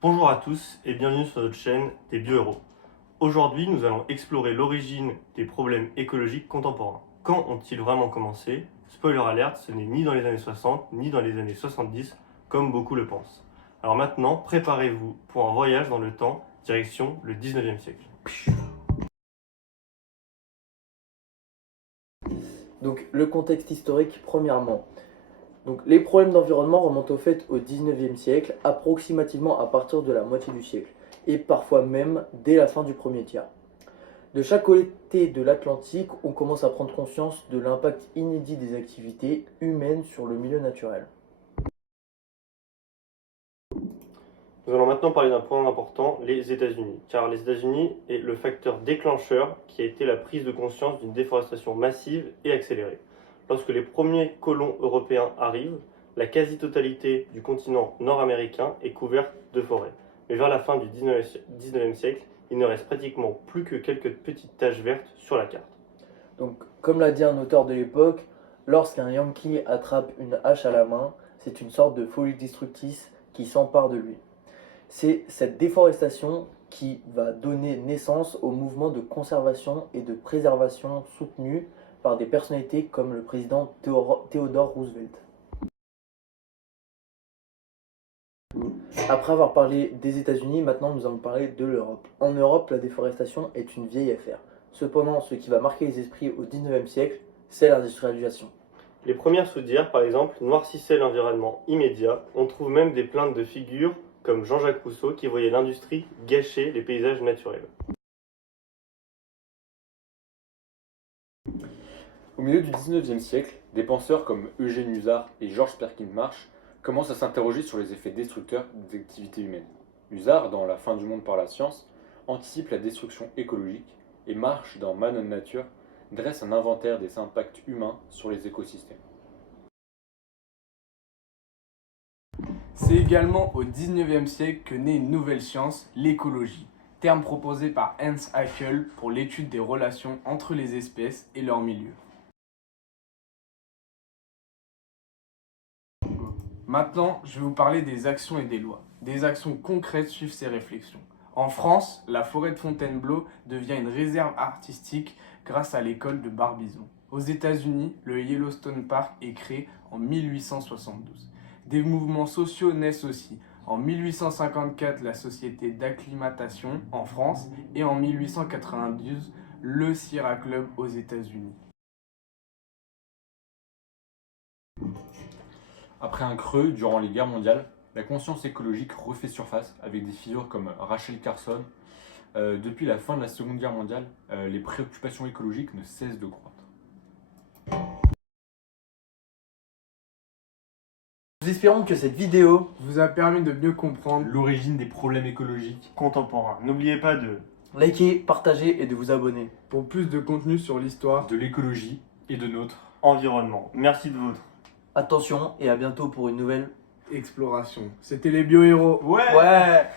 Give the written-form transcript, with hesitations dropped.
Bonjour à tous et bienvenue sur notre chaîne des Biohéros. Aujourd'hui, nous allons explorer l'origine des problèmes écologiques contemporains. Quand ont-ils vraiment commencé? Spoiler alert, ce n'est ni dans les années 60 ni dans les années 70 comme beaucoup le pensent. Alors maintenant, préparez-vous pour un voyage dans le temps, direction le 19e siècle. Donc le contexte historique premièrement. Donc les problèmes d'environnement remontent au fait au 19e siècle, approximativement à partir de la moitié du siècle, et parfois même dès la fin du premier tiers. De chaque côté de l'Atlantique, on commence à prendre conscience de l'impact inédit des activités humaines sur le milieu naturel. Nous allons maintenant parler d'un point important, les États-Unis. Car les États-Unis est le facteur déclencheur qui a été la prise de conscience d'une déforestation massive et accélérée. Lorsque les premiers colons européens arrivent, la quasi-totalité du continent nord-américain est couverte de forêts. Mais vers la fin du 19e siècle, il ne reste pratiquement plus que quelques petites taches vertes sur la carte. Donc comme l'a dit un auteur de l'époque, lorsqu'un Yankee attrape une hache à la main, c'est une sorte de folie destructrice qui s'empare de lui. C'est cette déforestation qui va donner naissance au mouvement de conservation et de préservation soutenu par des personnalités comme le président Theodore Roosevelt. Après avoir parlé des États-Unis, maintenant nous allons parler de l'Europe. En Europe, la déforestation est une vieille affaire. Cependant, ce qui va marquer les esprits au 19e siècle, c'est l'industrialisation. Les premières soudières, par exemple, noircissaient l'environnement immédiat. On trouve même des plaintes de figures comme Jean-Jacques Rousseau qui voyait l'industrie gâcher les paysages naturels. Au milieu du XIXe siècle, des penseurs comme Eugène Musard et Georges Perkin Marsh commencent à s'interroger sur les effets destructeurs des activités humaines. Musard, dans La fin du monde par la science, anticipe la destruction écologique et Marsh, dans Man and Nature, dresse un inventaire des impacts humains sur les écosystèmes. C'est également au XIXe siècle que naît une nouvelle science, l'écologie, terme proposé par Hans Haeckel pour l'étude des relations entre les espèces et leur milieu. Maintenant, je vais vous parler des actions et des lois. Des actions concrètes suivent ces réflexions. En France, la forêt de Fontainebleau devient une réserve artistique grâce à l'école de Barbizon. Aux États-Unis, le Yellowstone Park est créé en 1872. Des mouvements sociaux naissent aussi. En 1854, la Société d'acclimatation en France et en 1892, le Sierra Club aux États-Unis. Après un creux durant les guerres mondiales, la conscience écologique refait surface avec des figures comme Rachel Carson. Depuis la fin de la Seconde Guerre mondiale, les préoccupations écologiques ne cessent de croître. Nous espérons que cette vidéo Vous a permis de mieux comprendre L'origine des problèmes écologiques. Contemporain. N'oubliez pas de liker, partager et de vous abonner. pour plus de contenu sur l'histoire. De l'écologie et de notre environnement. Merci de votre Attention et à bientôt pour une nouvelle. Exploration. C'était les biohéros. Ouais. Ouais.